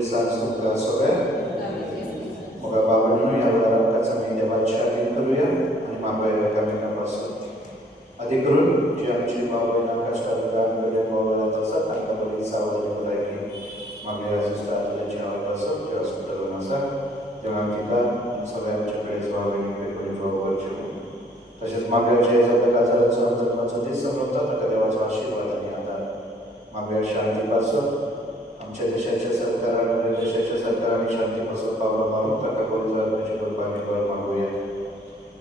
दिसांत तुमकां सगळ्यांक मग बाबा या उदाहरणाचा आम्ही देवाची आधी करूया आणि मागवा एकामेकांपासून आधी करून जी आमची बाबा कष्टात काम केले मोबाईलात असतात तांकां बरी सावधानी उरताय मागल्या सुस्ताची आवडपासून किंवा सुद्धा आसा तेव्हा तिका सगळ्यांच्या कडेन वावरची तसेच मागल्याचे आजाराचो जन्माचो दीस समजता ताका देवाचो आशिर्वाद आनी आदार मागल्या शांतीपासून आमच्या देशाच्या सरकारान देशाच्या सरकारांनी शांती पासून पावलां मारून ताका पवित्रात्म्याची कृपा आमी कर मागुया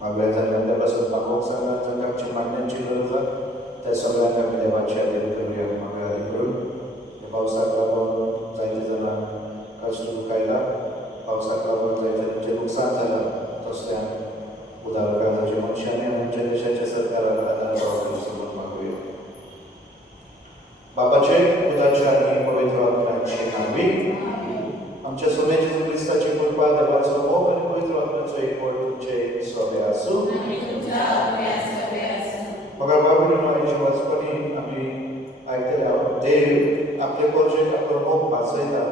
मागल्या जाल्ल्यापासून पावोवंक सांगात जाका आमची मागण्यांची गरज आसा त्या सगळ्यांक आमी देवाची आदार करूया मागल्या आदी करून पावसाक लागून जायते जाणांक कश्ट दुखायला पावसाक लागून जायते नुकसान जालां तसल्यांक उदारकाराच्या मनशांनी आमच्या देशाच्या सरकारान आदार पावपाची मागुया बापाचे पिताचे आनी पवित्र आत्म्याची नावी आमच्या सोन्याची क्रिस्ताची कृपा देवाचो मोग आनी पवित्र आत्म्याचो एकवट तुमचे सोबे आसूं मगर बाबून आमची वाचपणी आमी आयकल्या देव आपले प्रोजेक्ट आपलो मोग वाचयता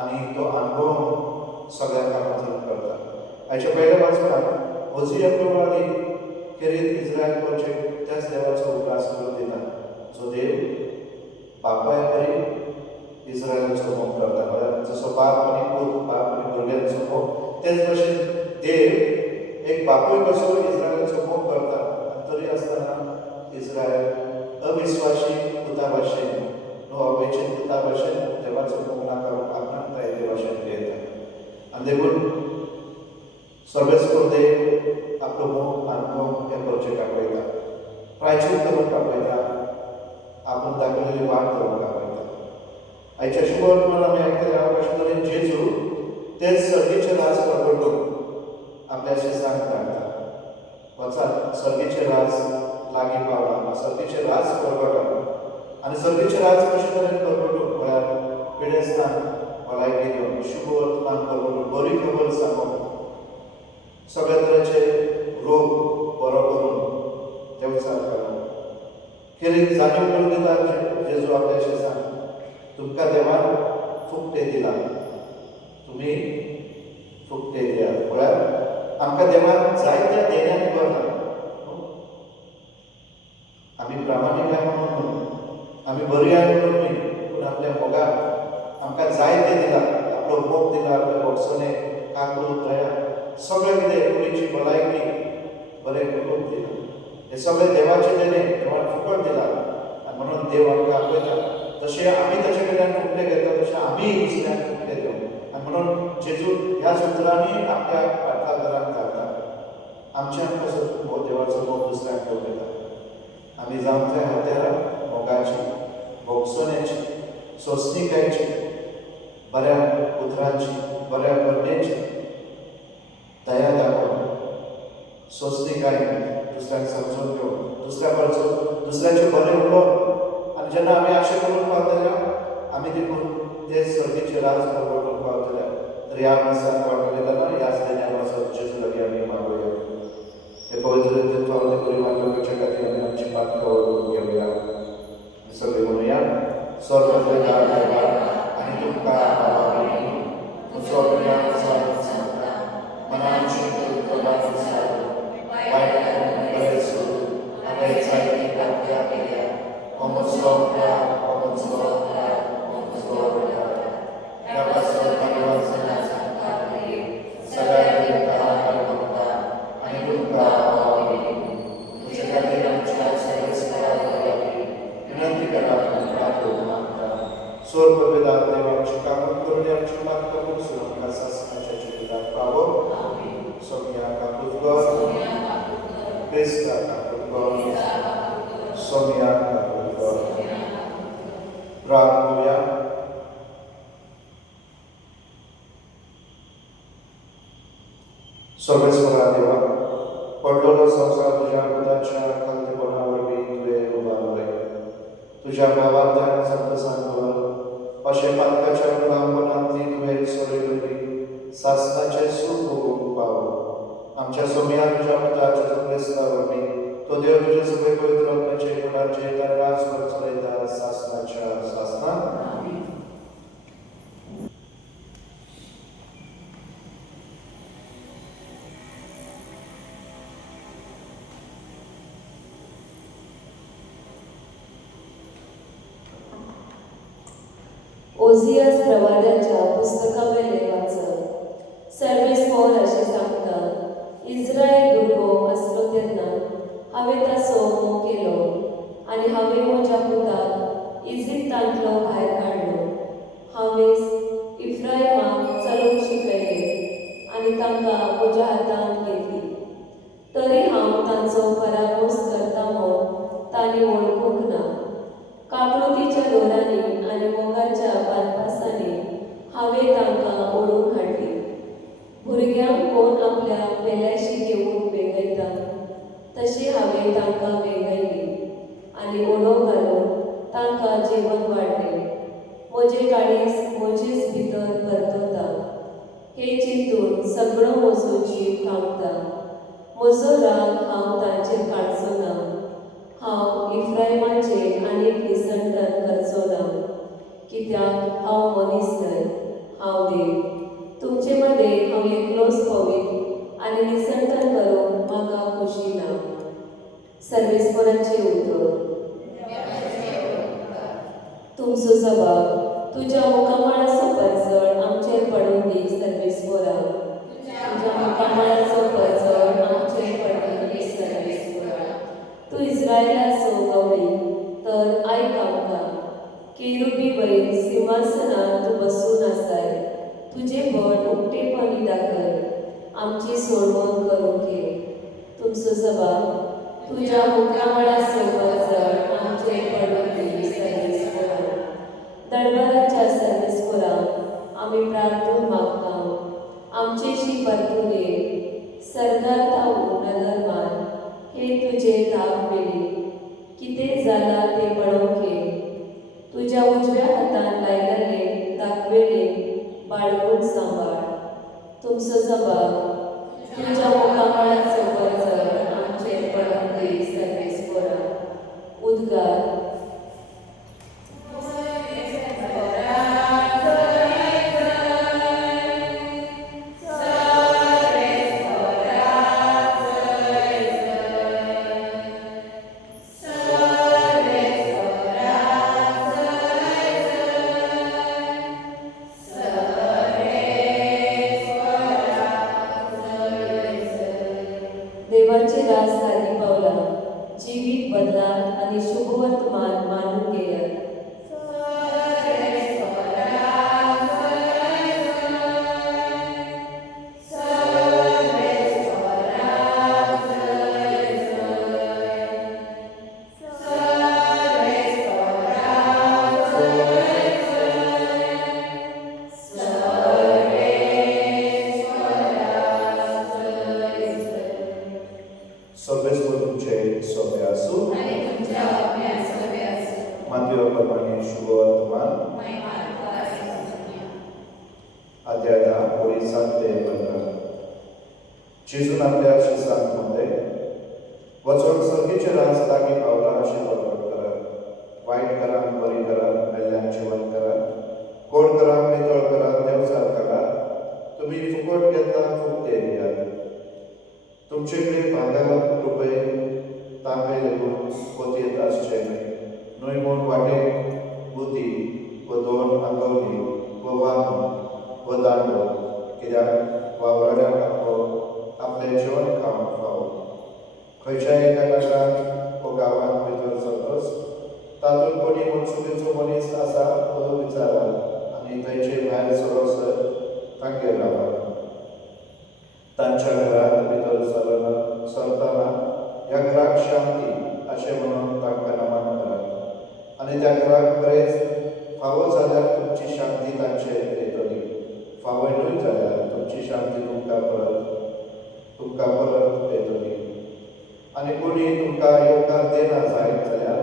आनी तो अनुभव सगळ्यांक खातीर करता हाच्या पयल्या वाचपाक होजिया प्रमाणे खेरीत इस्रायल प्रोजेक्ट त्याच देवाचो उपास करून दिता जो देव बापाय बरी इस्रायलाचो मोग करता म्हळ्यार जसो बाप आनी भुरग्यांचो मोग तेच भशेन देव एक बापूय कसो इस्रायलाचो मोग करता आनी तरी आसतना इस्रायल अविश्वासी पुता भाशेन नो अवेचीत पुता भाशेन देवाचो मोग नाकारून आपणाक तायते भाशेन पळयता आनी देखून सर्वेस्पर देव आपलो मोग अनुभव ह्या प्रोजेक्टाक वयता प्रायचीत करून पावयता आपण दाखवलेली वाट करून दाखवता आयच्या शुभ वर्तमान आमी आयकल्या कशे तरेन जेजू तेच सर्गेचे राज प्रगटून आपल्या शिसांक धाडटा वचात सर्गेचे राज लागीं पावला सर्गेचे राज प्रगटा आनी सर्गेचे राज कशे तरेन प्रगटून म्हळ्यार पिडेस्तान भलायकी दिवन शुभ वर्तमान प्रगटून बरी खबर सांगून सगळ्या तरेचे रोग बरो करून देवचार करून खेरीत जाणीव करून दिता जेजू आपल्या शिसांक तुमकां देवान फुकटे दिला तुमी फुकटे दियात म्हळ्यार आमकां देवान जायत्या देण्यांनी भरला आमी प्रामाणीक आहाय म्हणून न्हू आमी बरी आहाय म्हणून न्हय पूण आपल्या मोगाक आमकां जायते दिला आपलो मोग दिला आपले भोगसणे काकूळ दया सगळें कितें कुडीची भलायकी बरें कुटूंब दिला हे सगळे देवाचे देणे देवान फुकट दिला आनी म्हणून देव आमकां आपयता तशें आमी ताचे कडल्यान फुकटे घेता तशें आमी दुसऱ्यांक फुकटे दिवं आनी म्हणून जेजू ह्या सुत्रांनी आपल्या पाठलागरांक धाडटा आमचे आमकां देवाचो मोग दुसऱ्यांक घेवंक येता आमी जावंक जाय हत्यारां मोगाची भोगसण्याची सोंसणीकायेची बऱ्या उतरांची बऱ्या करणेची दया दाखोवन सोंसणीकाय दुसऱ्यांक समजून घेवन दुसऱ्याचें बरें उलोवप आनी जेन्ना आमी अशें करून पावतले आमी देखून ते सर्गेचे राज प्रगटून पावतले तर ह्या दिसांक वाटयताना ह्याच देण्यान वचत जेजू लागीं आमी मागुया हे पवित्र रितीन पावले करी मागपाचे खातीर आमी आमची पात करून घेवया सगळीं म्हणुया स्वर्गांतल्या देवा आनी तुमकां आभार तुमचो गिन्यान सांगता मनाची कृपा दिसता वायट सुरू आनी जायती कात्या केल्या ओमस्लोका ह्या पासून परिवर्तना सगळ्या आनी तुमकां तुजे खातीर आमच्या विनंती करा स्वर पवित्र देवाची कामत करून आमची पात करून सुरक्षा शासनाच्या जिविताक पावो सोम्या काकुदगो क्रिस्ता काकुदगो सोम्या काकुदगो प्रार्थना सर्वेस्वरा देवा पडलेलो संसार तुझ्या मुलाच्या खालतेपणा वरवीं तुवें उबारले तुझ्या भावार्थान संत सांगवर अशें पातकाच्या मुलांपणांतली तुवें सोडयली सासणाचें सूख भोगूंक पावो आमच्या सोम्या तुझ्या पुताच्या क्रिस्ता वरवीं तो देव तुझे सगळे पवित्र आत्म्याचे गुणांचे राजभर चलयता सासणाच्या सासणांत ओझियास प्रवाद्याच्या पुस्तकावेले वाचन. सर्वेस्पोर अशें सांगता, इस्रायल भुरगो आसलो तेन्ना हांवें ताचो मोग केलो आनी हांवें म्हज्या पुताक इजिप्तांतलो भायर काडलो. हांवें इफ्रायमाक चलोवंक शिकयलें आनी तांकां म्हज्या हातांत घेतली. तरी हांव तांचो पराभोस करता म्हूण तांणी वळखूंक ना. कापणुकीच्या दोरांनी आनी मोगाच्या बानपासांनी हांवें तांकां ओडून हाडली. भुरग्यांक कोण आपल्या पेल्याशी घेवन वेगयता तशी हांवें तांकां वेगयली आनी ओडो घालून तांकां जेवण वाडलें. म्हजें काळीज म्हजेच भितर परतता. हे चिंतून सगळो म्हजो जीव कांपता. म्हजो राग हांव तांचेर काडचो ना. हांव इफ्रायमाचेर आनीक निसंटन करचो ना. कित्याक हांव मनीस न्हय, हांव देव. तुमचे मदें हांव एकलोच पवित्र आनी निसंटन करूंक म्हाका खोशी ना. सर्वेस्पराचें उतर. तुमचो सभाव तुज्या मुखामळाचो परजळ आमचेर पडून दी. सर्वेस्परा, तुज्या मुखामळाचो परजळ आमचेर पडून दी. सर्वेस्परा, तूं इस्रायलाचो गवळी तर आयक आमकां. केरुबी वयर सिंहासनार तूं बसून आसाय. तुजे बळ उक्तेपणी दाखय. आमची सोडवण करूंक ये. तुमचो सभाव तुज्या मुखामळाचो परजळ आमचेर पडून दी. सर्वेस्परा, दरबाराच्या सर्वेस्पराक आमी प्रार्थून मागता. आमचेशी परतून ये. सर्गातावून नदरमान हे तुजे राग वेली. कितें जालां तें पळोवंक ये. तुज्या उजव्या हातान लायलेले दाखवेले बाळगून सांबाळ. तुमचो सभाव तुज्या मुखामळाचो परजळ आमचेर पडून दी. सर्वेस्परा, उद्गार. देवाचे राज लागीं पावला. जिवीत बदलात आनी शुभवर्तमान मानून घेयात. सर्वेस्पर तुमचे सोबे आसूं. मातयो प्रमाणे शुभवर्तमान अध्याया 7 ते 15. जेजून आपल्या शिष्यांक म्हणले, वचून सर्गेचे राज लागीं पावला अशें बरोबर करात. वायटकारांक बरी करात, मेल्ल्यांक जिवंत करात, कोडकारांक नितळ करात, देवचार काडात. तुमी फुकट घेतला फुकटे दियात. तुमचे कडेन भांगर रुपये तांबे लेगून पोतयेत आसचे न्हय. न्हय म्हूण वाटेक बुती व 2 आंगवली व वानो व दांडो, कित्याक वावराड्याक आपलें जेवण खावंक फावो. खंयच्याय एका नगरांत वा गांवांत भितर सरतच तातूंत कोणी मनसुबेचो मनीस आसा तो विचारात आनी थंयचे भायर सरोसर तांगेर रावात. तांच्या घरांत भितर सरतना ह्या घराक शांती अशें म्हणून तांकां नमन करात. आनी त्या घराक बरेंच फावो जाल्यार तुमची शांती तांचेर येतली. फावय न्हय जाल्यार तुमची शांती तुमकां परत येतली. आनी कोणी तुमकां येवकार देना जायत जाल्यार,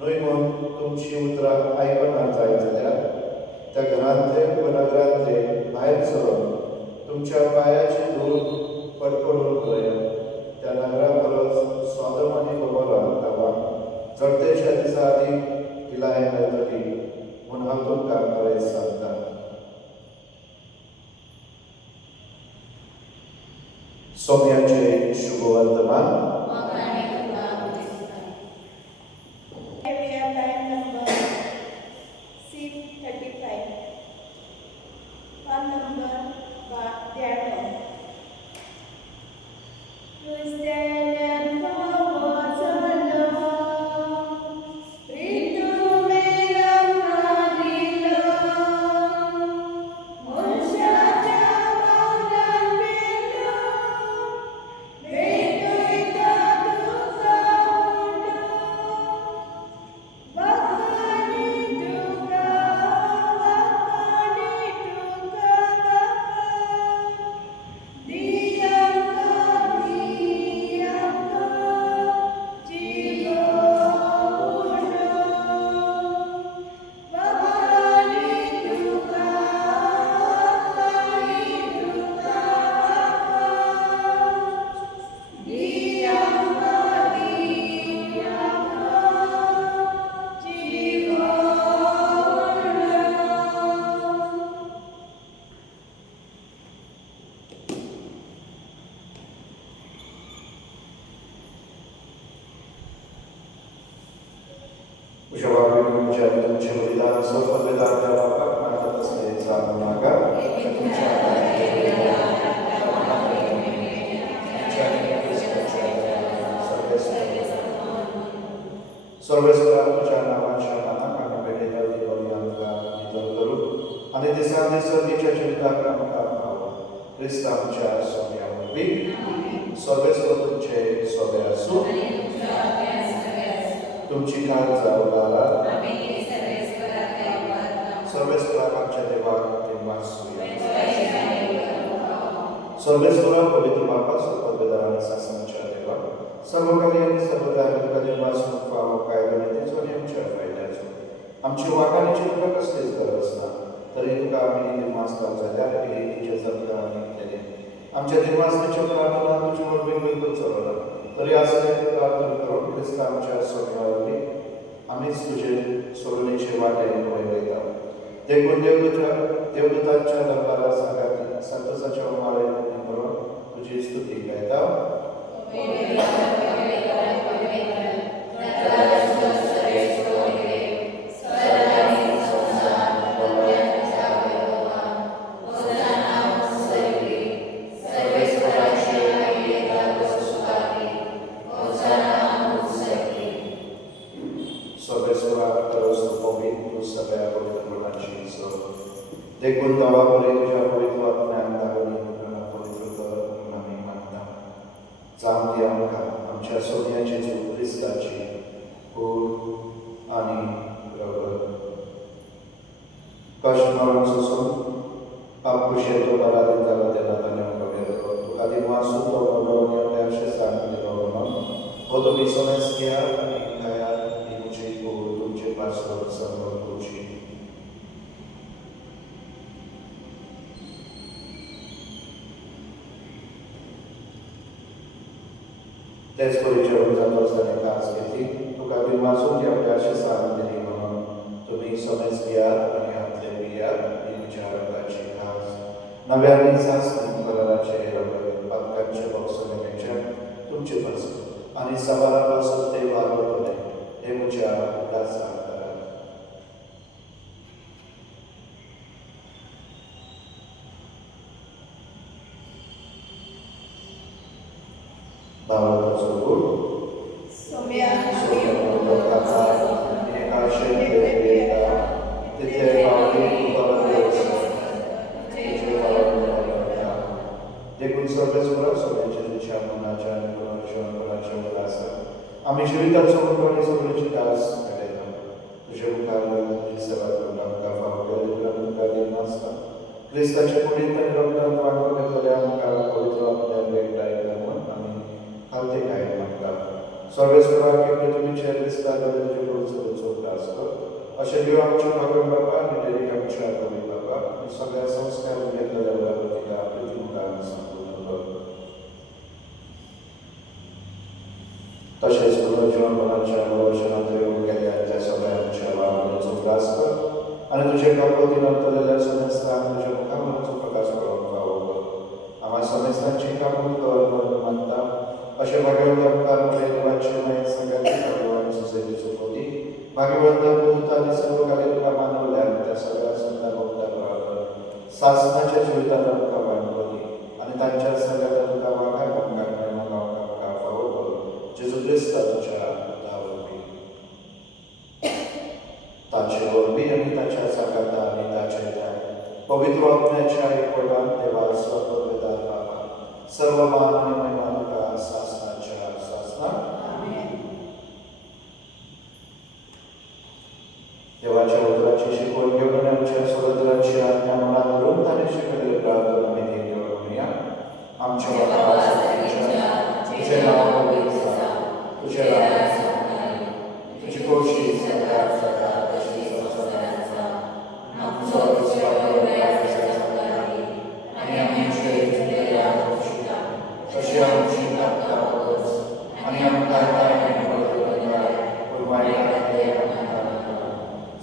न्हय म्हूण तुमची उतरां आयकना जायत जाल्यार, त्या घरांतले व नगरांतले भायर सरून तुमच्या पांयाची धूळ पडपडून पळयात. त्या नगरा परस सॉदोम आनी गोमोरा गांवांक जळटेच्या दिसा आदीक पिलाय मेळटली म्हूण हांव तुमकां खरेंच सांगता. सोम्याचे शुभवर्तमान. Area time number 6 आणि दिसा सर्गीच्या जिविताक आमकां पावो क्रिस्त आमच्या सोब्यावरवी सगळे तुमचे सोबे आसूं तुमची काळ जावं दारात सर्वेस्पराक आमच्या देवाक देवासूया सर्वेस्परा पवित्र बापा सुपदवेदार आणि सासनाच्या देवा सर्वकाली आणि सर्वदा तुका देवासून फावो कायदो नितीचो आनी आमच्या फायद्याचो आमची वागाणीची तुका कसलीच गरज ना तरी तुका आमी निर्मास्ताव जाल्यार तिचे जगता आमी केले आमच्या निर्मास्ताच्या प्रार्थना तुजे वरवीं बिलकुल चलना तरी आसले प्रार्थना करून क्रिस्त आमच्या सोब्यावरवी आमीच तुजे सोडणीचे वाटेन वयता देखून देवदूतांच्या दरबारात सांगाती संतोषाच्या उमाळे करून तुझी स्तुती गायता देखून गावाकडे तुझ्या पवित्र आत्म्यान दागोनी पवित्र कर म्हणून आमी मागता जावं दी आमकां आमच्या सोन्याची चूक क्रिस्ताची कूड आनी रगत कश्ट मरण सोसून पाप कुशेचो पराधीन जालो तेन्ना ताणें आमकां वेगळो तुका दिवासून तो बरोवन एवढ्या शेतान दिलो म्हणून हो तुमी सोनेस घेयात आनी खायात ही तुमची कूड तुमचे पासवर सर्व तुमची तेच परिचय जातो असताना खास घेतली तुका विमासून ती आपल्या शेतान दिली म्हणून तुम्ही सोनेस घेयात आनी हातले पियात ही तुमच्या रगताची खास नव्यानी सासणी कलराचे रगत पातकांचे बॉक्समेचे तुमचे पासून आणि सवारापासून ते वारवतले हे म्हज्या दासाक करात भावाचो गुण देखून सर्वेस्परा सगळ्यांच्या दिशा मनाच्या आणि गुणाच्या उल्हासा आम्ही जिविताचो मुखार सगळ्यांची दास घडयता तुझे मुखार तुझी सेवा करून आमकां फावो नासता क्रिस्ताच्या कुडींत आनी रगतांत वांटून घेतलेल्या आमकां पवित्र आपल्या भेटाय म्हणून आमी खालते काय मागता सर्वेस्परा की पृथ्वीचे क्रिस्ता तुझे गुरुचो दास कर अशें देव आमच्या भगवान बापा आनी डेरीक आमच्या गोवी बापा आनी सगळ्या संस्कार घेतलेल्या वरापतीका पृथ्वी मुखार संपूर्ण कर तशेंच पुनर्जीवन मनाच्या वचनांत येवन गेल्या त्या सगळ्यांच्या वावडीचो दास कर आनी तुजे कापती नंतरलेल्या समेस्तांक तुज्या मुखार प्रकाश पडोवंक फावो कर आम्हा समेस्तांची कामूत कर म्हणून मागता अशें भाग्यवंत आमकां देवाचे मागीर सगळ्यांची भाग्यवान सोसायटीचो कोदी भाग्यवंत दूत आनी सर्वकाली तुका मानवल्या त्या सगळ्या सुंदर भोगता सासनाच्या जिवितान आमकां वाडवली आनी तांच्या सगळ्या तुका वाखार आमकां फावो कर जेजू क्रिस्त तुज्या उदावरवी ताचे वरवीं आनी ताच्या साकाता आनी ताचे ध्यान पवित्र आत्म्याच्या एकवटान देवा सर्ववेदार बापा सर्व मान आनी महिमा तुका सासनाच्या सासनाक देवाच्या उतराची शिकवण घेऊन आणि आमच्या सगळ्यांची आज्ञा मनात धरून ताणे शिकवलेले प्रार्थना आम्ही देव करूया आमच्या तुझे नाव पवित्र जा तुझे राज्य तुझी कोशी सरकार तशी संसाराचा आमचो आणि आमचे जिल्ह्याला तशी आमची आणि आमकां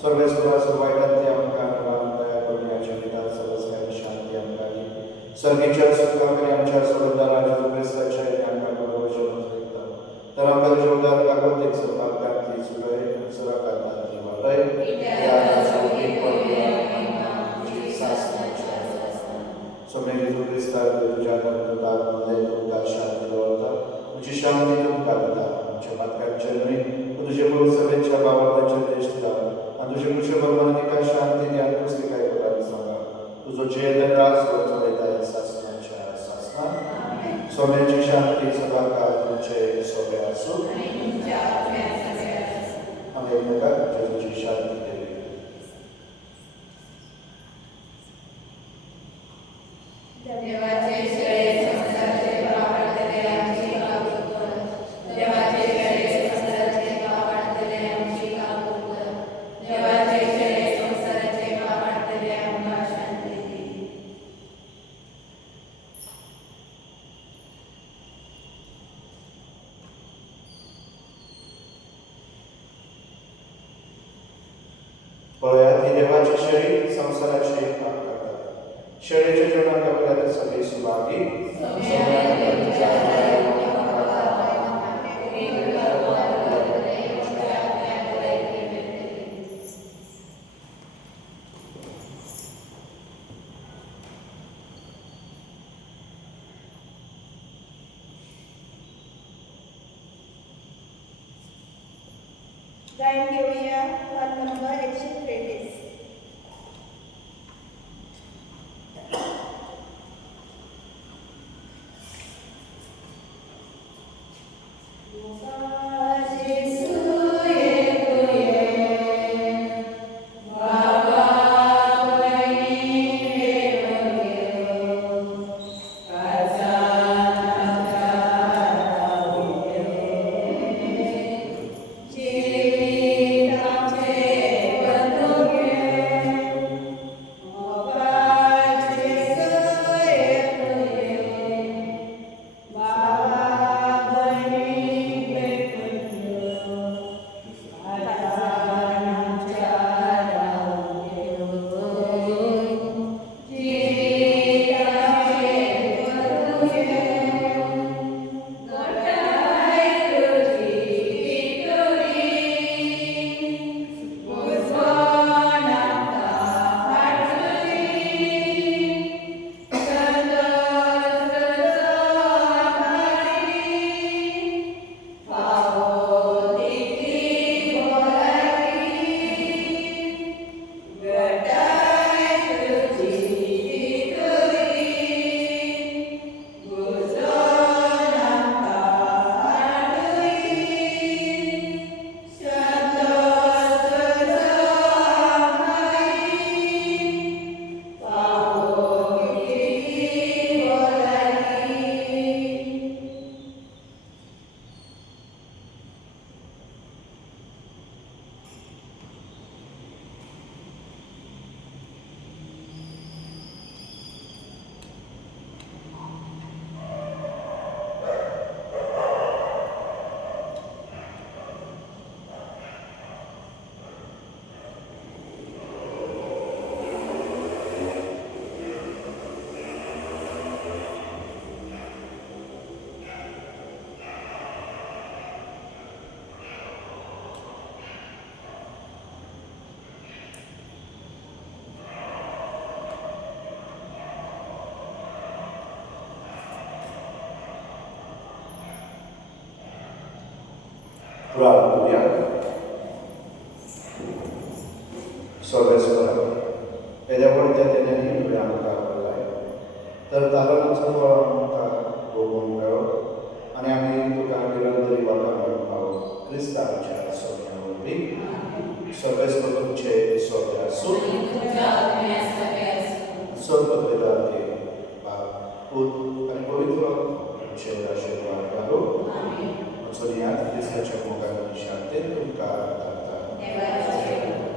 सर्वेस्परा सर्वायकांती आमकां दया करून याच्या पिता सर्वस्कांची शांती आमकां दी सर्गीच्या सुखाकडे आमच्या सोडदाराच्या क्रिस्ताच्या आमकां वचन दिता तर आमकां जेवदार कागद एक सपाक कांती सुरय सुरा कांताची वाडय सोमे जेजू क्रिस्ता तुझ्या दारामध्ये तुमकां शांती दवरता तुझी शांती तुमकां दिता आमच्या पातकांचे न्हय तुझे पवित्र सभेच्या भावार्थाचे देश दिता आणि तुझे कृष्ण भगवान शांती आणि पुस्तिकाय करायला सांगा तुझो जय राज वयता शासनाच्या शासनात सोन्याची शांती सभा काळ तुमचे सोबे असो आम्ही एकमेकाक जेजूची शांती केली देवाचे श्रेय संसाराचे पावडले आमची कापूर देवाचे श्रेय संसाराचे पावडले आमची कापूर देवाचे श्रेय संसाराचे पावडले आमका शांती दी पळयात ही देवाचे शरीर संसाराचे पाप करतात शरीराच्या जीवनात आपल्याला सगळी सुभागी गायन घेऊया वाद नंबर 123. प्रार्थना सर्वेश्वर त्याच्यावर त्याने तुझे आमकां आपल्याला तर तालुकाचं फळ आमकां भोगूंक मेळो आनी आमी तुका निरंतरी वाटा मेळूंक पावो क्रिस्तांच्या सोन्या वरवीं सर्वेश्वर तुमचे सोबे आसूं सर्वपिता देव बाप पूत आनी पवित्र तुमचे आशिर्वाद घालो सोनियात क्रिस्ताच्या मोगाची शांती तुमकां धाडटा